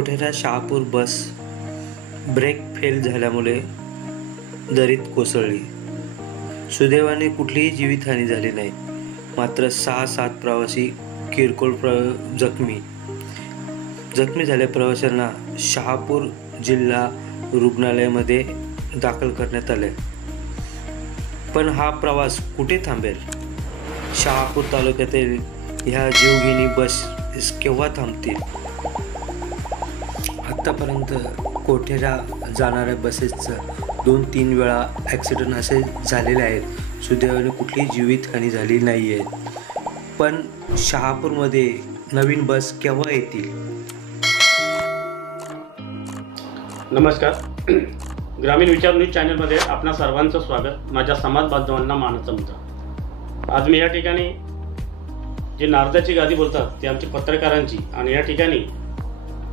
कोठेरा शहापूर बस brake fail झाल्यामुळे दरीत कोसळली। सुदैवाने कुठलीही जीवितहानी झाली नाही, मात्र 6-7 प्रवासी किरकोळ जखमी झालेल्या प्रवाशांना शहापूर जिल्हा रुग्णालयामध्ये दाखल करण्यात आले। पण हा प्रवास कुठे थांबेल? शहापूर तालुक्यातील ह्या जीवघेणी बस केव्हा थांबतील? आत्तापर्यंत कोठेरा जाणाऱ्या बसेसचं 2-3 वेळा ॲक्सिडेंट असे झालेले आहेत। सुदैवाने कुठलीही जीवितहानी झाली नाही आहे। पण शहापूरमध्ये नवीन बस केव्हा येतील? नमस्कार, ग्रामीण विचार न्यूज चॅनलमध्ये आपणा सर्वांचं स्वागत। माझ्या समाज बांधवांना मानाचा मुद्दा। आज मी या ठिकाणी जे नारदाची गादी बोलतात ती आमची पत्रकारांची, आणि या ठिकाणी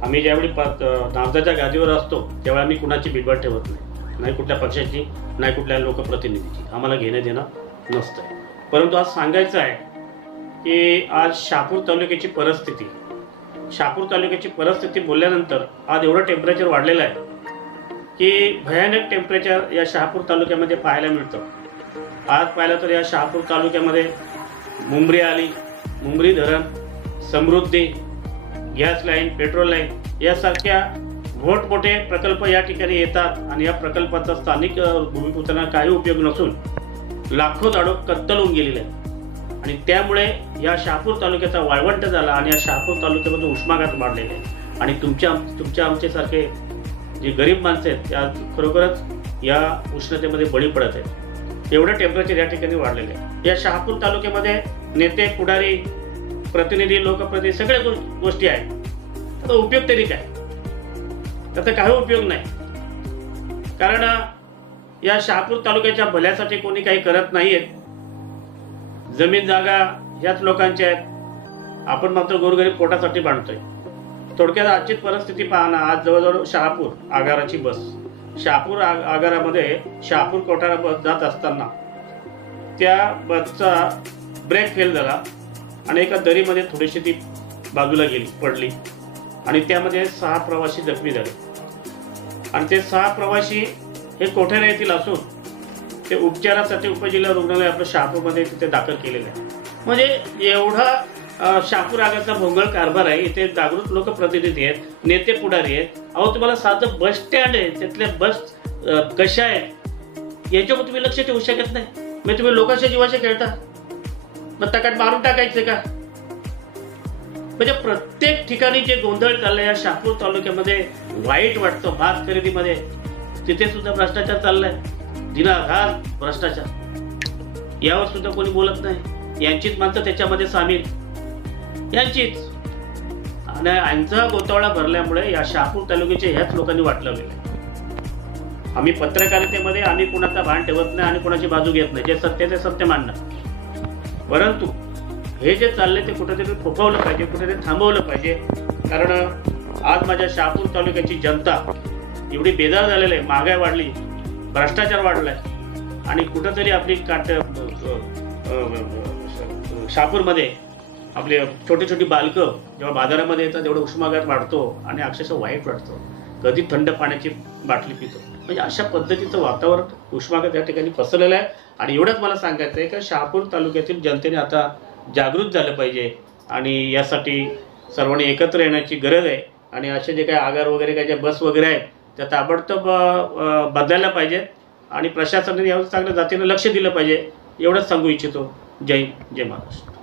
आम्ही ज्यावेळी नारदाच्या गादीवर असतो त्यावेळी आम्ही कुणाची बिडबड ठेवत नाही कुठल्या पक्षाची, नाही कुठल्या लोकप्रतिनिधीची। आम्हाला घेणं देणं नसतं। परंतु आज सांगायचं आहे की आज शहापूर तालुक्याची परिस्थिती बोलल्यानंतर आज एवढं टेम्परेचर वाढलेलं आहे की भयानक टेम्परेचर या शहापूर तालुक्यामध्ये पाहायला मिळतं। आज पाहिलं तर या शहापूर तालुक्यामध्ये मुंबरी आली, मुंबरी धरण, समृद्धी, गॅस लाईन, पेट्रोल लाईन यासारख्या मोठमोठे प्रकल्प या ठिकाणी येतात, आणि या प्रकल्पाचा स्थानिक भूमिपुत्रांना काही उपयोग नसून लाखो झाडं कत्तल होऊन गेलेले आहेत। आणि त्यामुळे या शहापूर तालुक्याचा वाळवंट झाला, आणि या शहापूर तालुक्यामध्ये उष्माघात वाढलेले आहे। आणि तुमच्या आमच्यासारखे जे गरीब माणसं आहेत त्या खरोखरच या उष्णतेमध्ये बळी पडत आहेत। एवढं टेम्परेचर या ठिकाणी वाढलेलं आहे। या शहापूर तालुक्यामध्ये नेते, पुढारी, प्रतिनिधी, लोकप्रतिनिधी सगळ्या गोष्टी आहेत। आता उपयोग तरी काय? त्याचा काही उपयोग नाही, कारण या शहापूर तालुक्याच्या भल्यासाठी कोणी काही करत नाहीये। जमीन जागा ह्याच लोकांच्या आहेत, आपण मात्र गोरगरीब पोटासाठी बांधतोय। थोडक्यात आजची परिस्थिती पाहणं, आज जवळजवळ शहापूर आगाराची बस, शहापूर आगारामध्ये शहापूर कोठारा बस जात असताना त्या बसचा ब्रेक फेल झाला आणि एका दरीमध्ये थोडीशी ती बाजूला पडली, आणि त्यामध्ये 6 प्रवासी जखमी झाले। आणि ते 6 प्रवासी हे कोठेरा येथील असून ते उपचारासाठी उपजिल्हा रुग्णालय आपलं शहापूरमध्ये तिथे दाखल केलेलं आहे। म्हणजे एवढा शहापूर आगाराचा भोंगळ कारभार आहे। इथे जागृत लोकप्रतिनिधी आहेत, नेते, पुढारी आहेत। अहो, तुम्हाला साधं बस स्टँड आहे, त्यातल्या बस कशा आहेत याच्यावर तुम्ही लक्ष ठेवू शकत नाही। मग तुम्ही लोकांच्या जीवाशी खेळता, मग तकाट मारून टाकायचं का? म्हणजे प्रत्येक ठिकाणी जे गोंधळ चाललाय या शहापूर तालुक्यामध्ये वाईट वाटतं। भात खरेदीमध्ये तिथे सुद्धा भ्रष्टाचार चाललाय, दिनाघात भ्रष्टाचार। यावर सुद्धा कोणी बोलत नाही। यांचीच माणसं त्याच्यामध्ये सामील, यांचीच, आणि यांचा गोतावळा भरल्यामुळे या शहापूर तालुक्याचे ह्याच लोकांनी वाटलं। आम्ही पत्रकारितेमध्ये आम्ही कुणाचा भान ठेवत नाही आणि कुणाची बाजू घेत नाही। जे सत्य ते सत्य मानणं, परंतु हे जे चाललंय ते कुठेतरी थोपवलं पाहिजे, कुठेतरी थांबवलं पाहिजे। कारण आज माझ्या शहापूर तालुक्याची जनता एवढी बेजार झालेली आहे। महागाई वाढली, भ्रष्टाचार वाढलाय, आणि कुठंतरी आपली शहापूरमध्ये आपले छोटी बालकं जेव्हा बाजारामध्ये येतात तेवढं उष्माघात वाढतो, आणि अक्षरशः वाईट वाटतो। कधी थंड पाण्याची बाटली पितो, म्हणजे अशा पद्धतीचं वातावरण उष्माघात या ठिकाणी पसरलेलं आहे। आणि एवढंच मला सांगायचं आहे की शहापूर तालुक्यातील जनतेने आता जागृत झालं पाहिजे, आणि यासाठी सर्वांनी एकत्र येण्याची गरज आहे। आणि असे जे काही आगार वगैरे काही ज्या बस वगैरे आहेत त्या ताबडतोब बदलायला पाहिजेत, आणि प्रशासनाने यावर चांगल्या जातीनं लक्ष दिलं पाहिजे। एवढंच सांगू इच्छितो। जय हिंद, जय महाराष्ट्र।